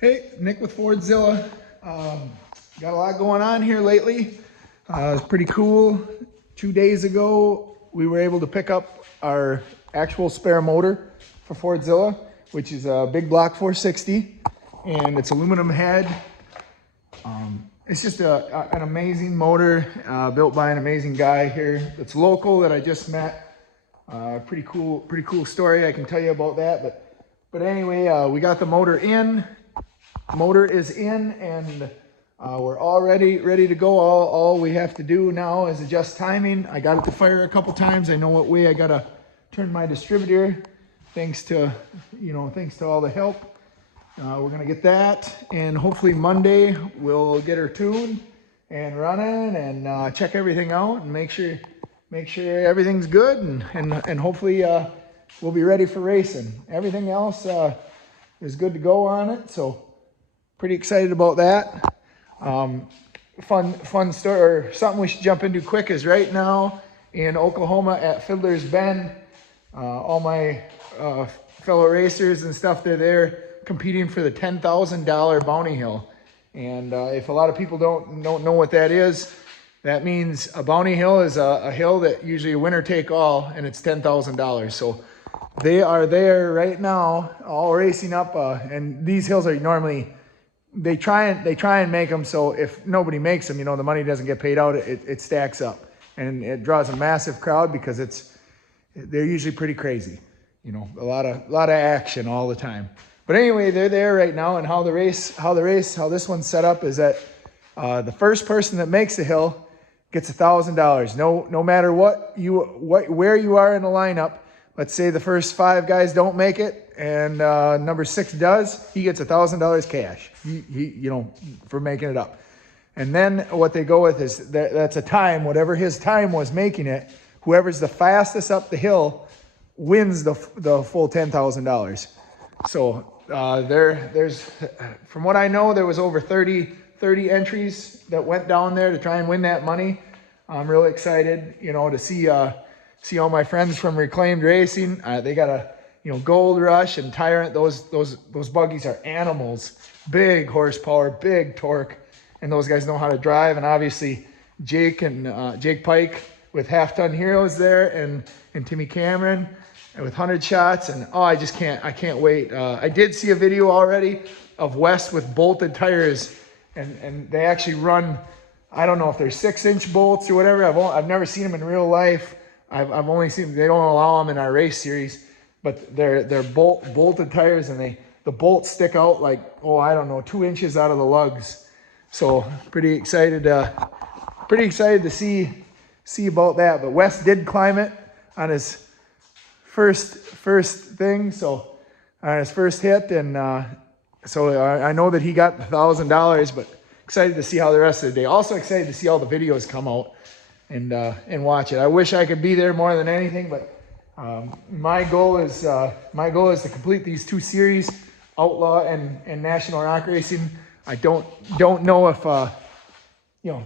Hey, Nick with Fordzilla. Got a lot going on here lately. It's pretty cool. 2 days ago, we were able to pick up our actual spare motor for Fordzilla, which is a big block 460, and it's aluminum head. It's just an amazing motor built by an amazing guy here that's local that I just met. Pretty cool story. I can tell you about that. But anyway, we got the motor in. Motor is in, and we're all ready to go. All we have to do now is adjust timing. I got it to fire a couple times. I know what way I gotta turn my distributor. Thanks to all the help. We're gonna get that, and hopefully Monday we'll get her tuned and running and check everything out and make sure everything's good, and hopefully we'll be ready for racing. Everything else is good to go on it, so pretty excited about that. Fun story, or something we should jump into quick, is right now in Oklahoma at Fiddler's Bend, all my fellow racers and stuff, they're there competing for the $10,000 bounty hill. And if a lot of people don't know what that is, that means a bounty hill is a hill that usually a winner take all, and it's $10,000. So they are there right now, all racing up, and these hills are normally, they try and make them so if nobody makes them, the money doesn't get paid out. It stacks up, and it draws a massive crowd because they're usually pretty crazy. A lot of action all the time. But anyway, they're there right now, and how this one's set up is that the first person that makes the hill gets $1,000. No matter where you are in the lineup. Let's say the first 5 guys don't make it, and number 6 does. He gets $1,000 cash. For making it up. And then what they go with is that's a time. Whatever his time was making it, whoever's the fastest up the hill wins the full $10,000. So there's, from what I know, there was over 30 entries that went down there to try and win that money. I'm really excited, to see all my friends from Reclaimed Racing. They got a Gold Rush and Tyrant. Those buggies are animals, big horsepower, big torque, and those guys know how to drive. And obviously Jake Pike with half-ton heroes there, and Timmy Cameron and with 100 shots, and I can't wait. I did see a video already of West with bolted tires, and they actually run, I don't know if they're 6-inch bolts or whatever. I've never seen them in real life. I've only seen, they don't allow them in our race series, but they're bolted tires, and the bolts stick out like, I don't know, 2 inches out of the lugs. So pretty excited to see about that. But Wes did climb it on his first thing, so on his first hit, and so I know that he got $1,000, but excited to see how the rest of the day. Also excited to see all the videos come out and watch it. I wish I could be there more than anything, but my goal is to complete these 2 series, Outlaw and National Rock Racing. I don't know if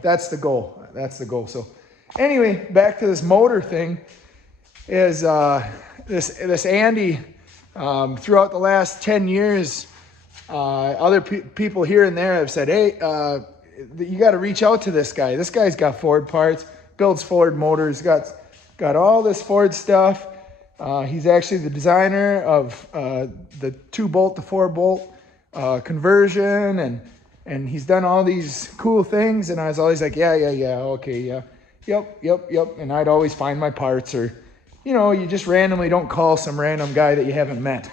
that's the goal. That's the goal. So anyway, back to this motor thing. Is this Andy, throughout the last 10 years, other people here and there have said, hey, you got to reach out to this guy. This guy's got Ford parts, builds Ford motors, got all this Ford stuff. He's actually the designer of the 2-bolt to 4-bolt conversion, and he's done all these cool things. And I was always like, yeah, okay, yeah, yep. And I'd always find my parts, or you just randomly don't call some random guy that you haven't met.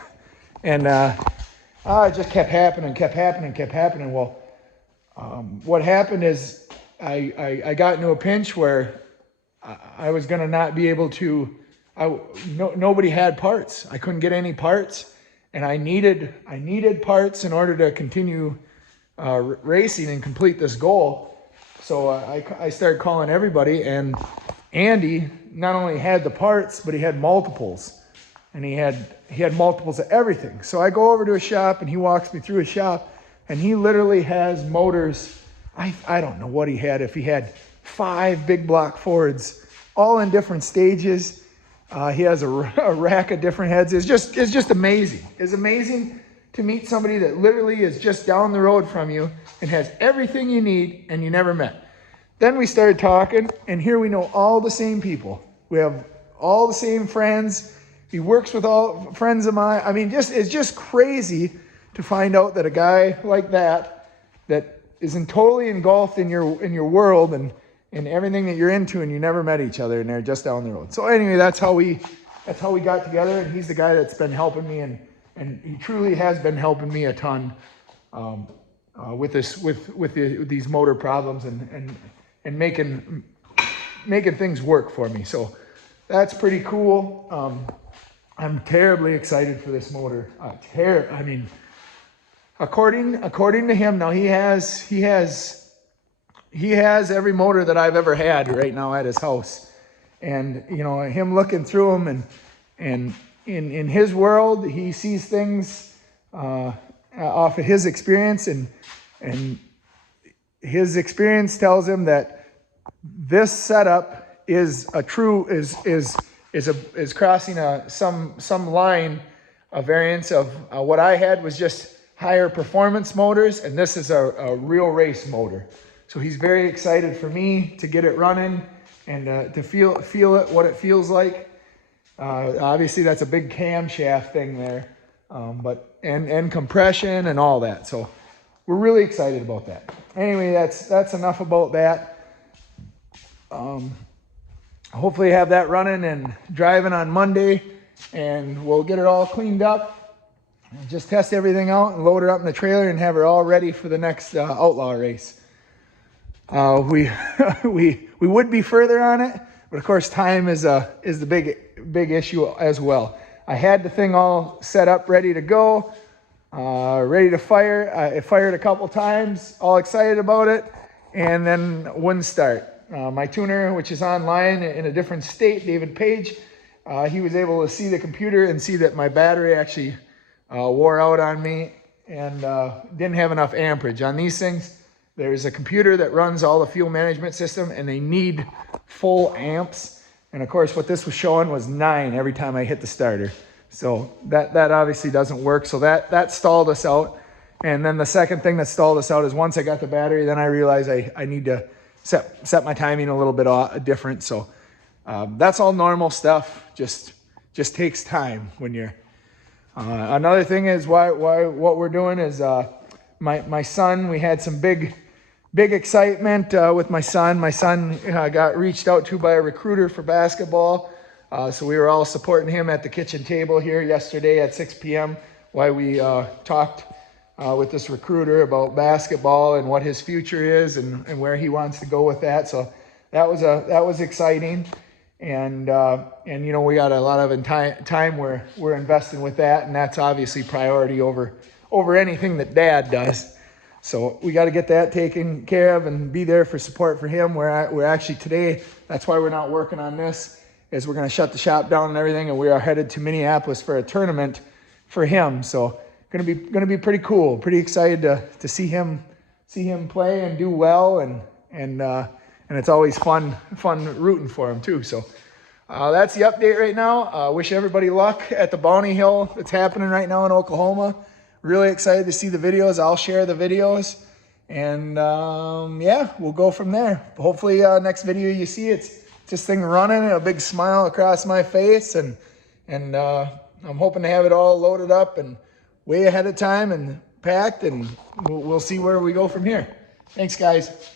And it just kept happening. Well, what happened is I got into a pinch where I was going to not be able to, nobody had parts. I couldn't get any parts, and I needed parts in order to continue racing and complete this goal. So I started calling everybody, and Andy not only had the parts, but he had multiples, and he had multiples of everything. So I go over to a shop, and he walks me through a shop, and he literally has motors. I don't know what he had. If he had 5 big block Fords, all in different stages. He has a rack of different heads. It's just amazing. It's amazing to meet somebody that literally is just down the road from you and has everything you need and you never met. Then we started talking, and here we know all the same people. We have all the same friends. He works with all friends of mine. I mean, it's just crazy to find out that a guy like that isn't totally engulfed in your world and everything that you're into, and you never met each other, and they're just down the road. So anyway, that's how we got together, and he's the guy that's been helping me, and he truly has been helping me a ton with these motor problems and making things work for me. So that's pretty cool. I'm terribly excited for this motor. I mean, according to him, now he has every motor that I've ever had right now at his house, and you know, him looking through them, and in his world, he sees things off of his experience, and his experience tells him that this setup is crossing some line, a variance of what I had was just higher performance motors, and this is a real race motor. So he's very excited for me to get it running and to feel it, what it feels like. Obviously that's a big camshaft thing there, but compression and all that. So we're really excited about that. Anyway, that's enough about that. Hopefully have that running and driving on Monday, and we'll get it all cleaned up and just test everything out and load it up in the trailer and have it all ready for the next outlaw race. We would be further on it, but of course time is the big issue as well. I had the thing all set up, ready to go, ready to fire. I fired a couple times, all excited about it, and then wouldn't start. My tuner, which is online in a different state, David Page, he was able to see the computer and see that my battery actually wore out on me and didn't have enough amperage. On these things, there's a computer that runs all the fuel management system, and they need full amps. And of course, what this was showing was 9 every time I hit the starter. So that obviously doesn't work. So that stalled us out. And then the second thing that stalled us out is once I got the battery, then I realized I need to set my timing a little bit different. So that's all normal stuff. Just takes time when you're. Another thing is what we're doing is my son. We had some big excitement with my son. My son got reached out to by a recruiter for basketball. So we were all supporting him at the kitchen table here yesterday at 6 p.m. while we talked with this recruiter about basketball and what his future is and where he wants to go with that. So that was exciting. And you know, we got a lot of time we're investing with that, and that's obviously priority over anything that Dad does. So we got to get that taken care of and be there for support for him. We're actually today, that's why we're not working on this, is we're going to shut the shop down and everything, and we are headed to Minneapolis for a tournament for him. So going to be pretty cool. Pretty excited to see him play and do well, and it's always fun rooting for him too. So that's the update right now. Wish everybody luck at the Bounty Hill that's happening right now in Oklahoma. Really excited to see the videos. I'll share the videos, and yeah, we'll go from there. Hopefully next video you see it's this thing running and a big smile across my face, and I'm hoping to have it all loaded up and way ahead of time and packed, and we'll see where we go from here. Thanks, guys.